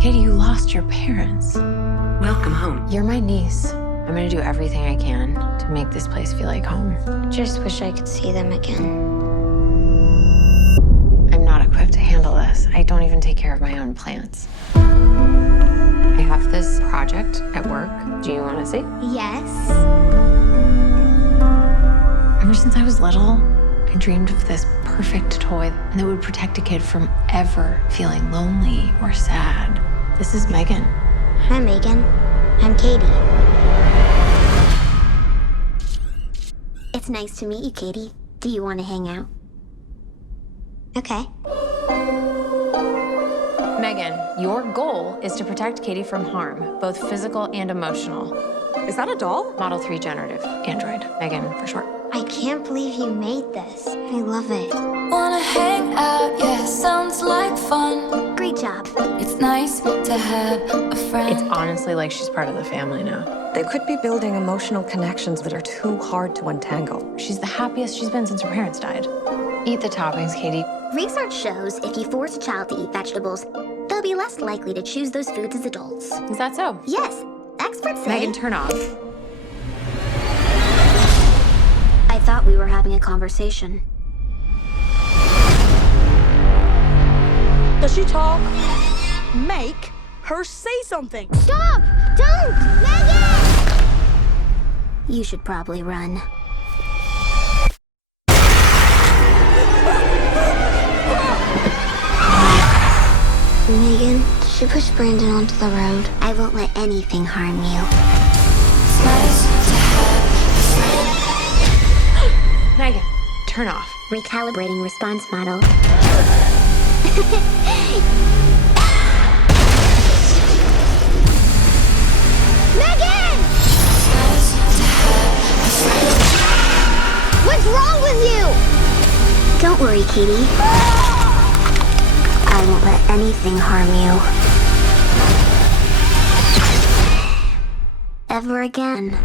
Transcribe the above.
Katie, you lost your parents. Welcome home. You're my niece. I'm gonna do everything I can to make this place feel like home. Just wish I could see them again. I'm not equipped to handle this. I don't even take care of my own plants. I have this project at work. Do you want to see? Yes. Ever since I was little, I dreamed of this perfect toy that would protect a kid from ever feeling lonely or sad. This is Megan. Hi, Megan. I'm Katie. It's nice to meet you, Katie. Do you want to hang out? Okay. Megan, your goal is to protect Katie from harm, both physical and emotional. Is that a doll? Model 3 generative android. Megan, for short. I can't believe you made this. I love it. Wanna hang out, yeah, sounds like fun. Great job. It's nice to have a friend. It's honestly like she's part of the family now. They could be building emotional connections that are too hard to untangle. She's the happiest she's been since her parents died. Eat the toppings, Katie. Research shows if you force a child to eat vegetables, they'll be less likely to choose those foods as adults. Is that so? Yes, experts say. Megan, turn off. I thought we were having a conversation. Does she talk? Make her say something. Stop! Don't! Megan! You should probably run. Megan, did she push Brandon onto the road? I won't let anything harm you. It's nice to have a friend. Megan, turn off. Recalibrating response model. Megan! It's nice to have a friend. What's wrong with you? Don't worry, Katie. I won't let anything harm you. Ever again.